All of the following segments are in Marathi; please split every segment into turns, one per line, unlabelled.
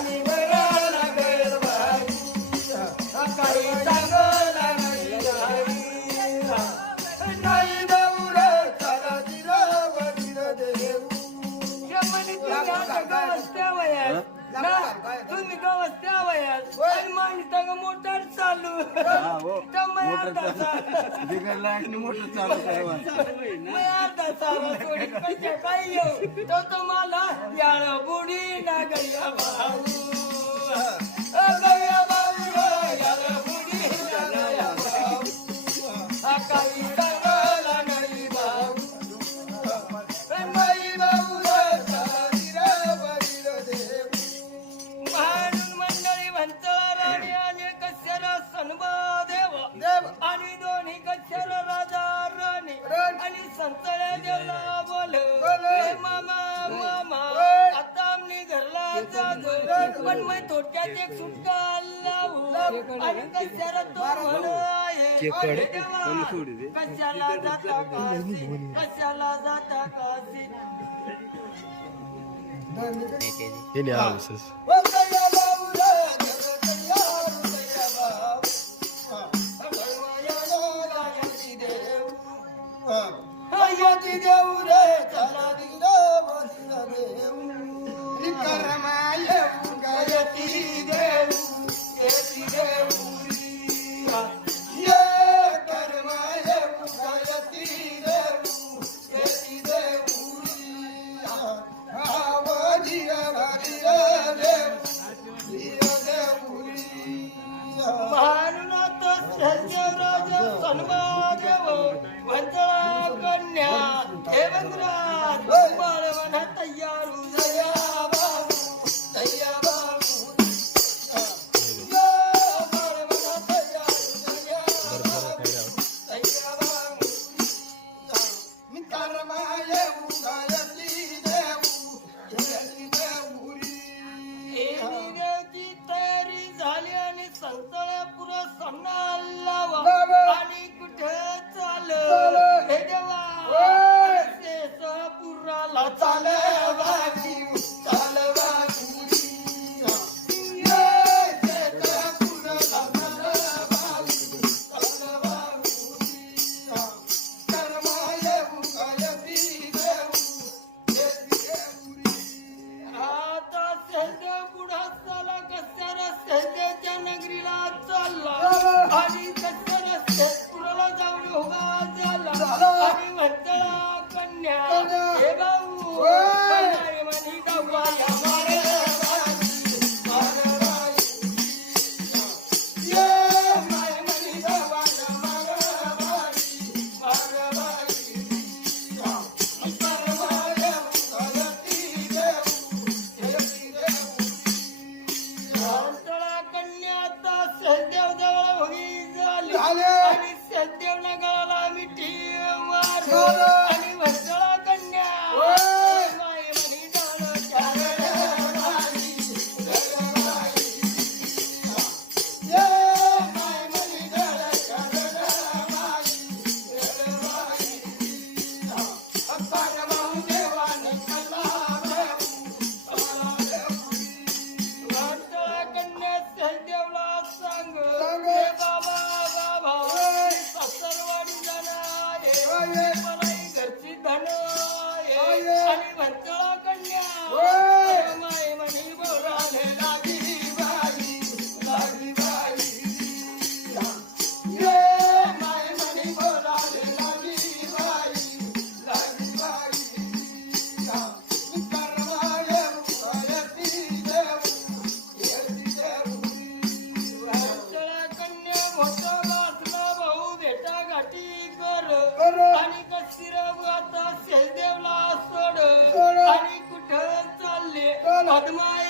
Anima.
मोटर चालू. हा, हो. तर मग मोटर चालू. चालू बिघडला आता चालू काही येऊ तर तुम्हाला याला बुडी ना गैया आता आम्ही घरला पण थोडक्यात एक सुटका लावू हो. कशाला जाता काशी? कशाला जाता काशी? 얘들아. शिरव आता सोड. आणि कुठं चालले? पद्माय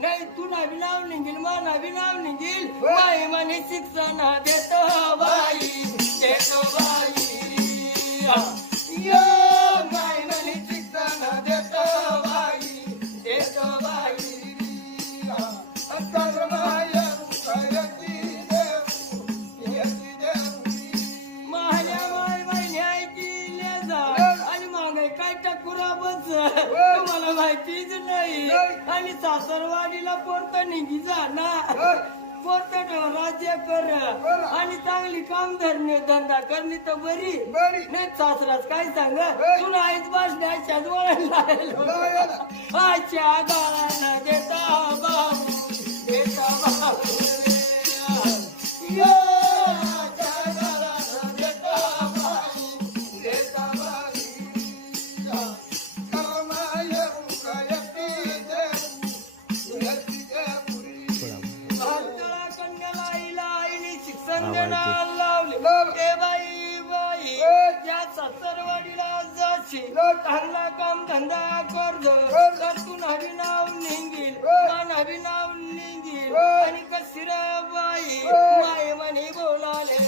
नाही तू नावी नाव निघील मा नावी नाव निघील. बाई म्हणे शिक्षण देतो बाई देतो बाई. माहितीच नाही. आणि सासरवाडीला पोरत निघी जा ना पोरत राज्य कर आणि चांगली काम धरणे धंदा करणे तर बरी. नाही सासराच काय सांग? तुला आईच बसण्याच्या डोळ्याला आजच्या गाळाला देता बाबू. चांगला काम धंदा कर तर तू नवी नाव निघील. ना नवी नाव निघील. आणि कशी रे बाई. माय म्हणे बोलाले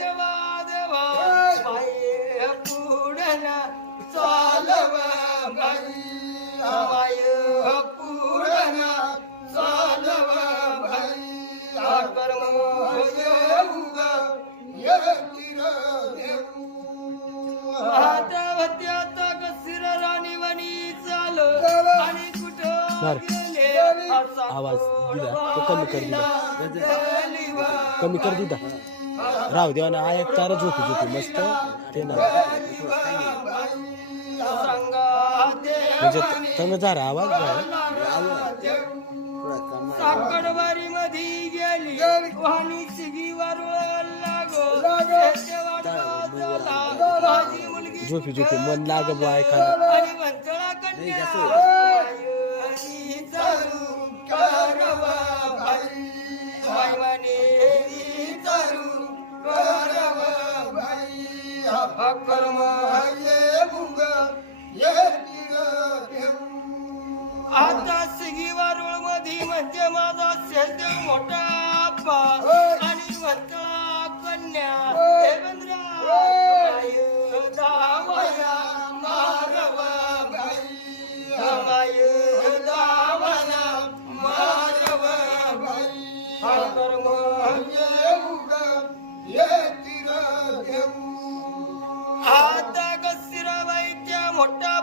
देवा देवा बाई पुढना चालव बाई
बाई पुढना चालव बाई कर्म
आता कसिर राणी वनी चाल आणि कुठं
आवाज दिला. तो कमी कर दिला. कमी कर दिदा राहू देवा ना आय तार झोपी झोपी मस्त ते ना. म्हणजे तंग झाला आवाज
साकडवारी मध्ये गेली सिगी
झोपी झोपी मन लाग बा
ऐकायला மொட்டை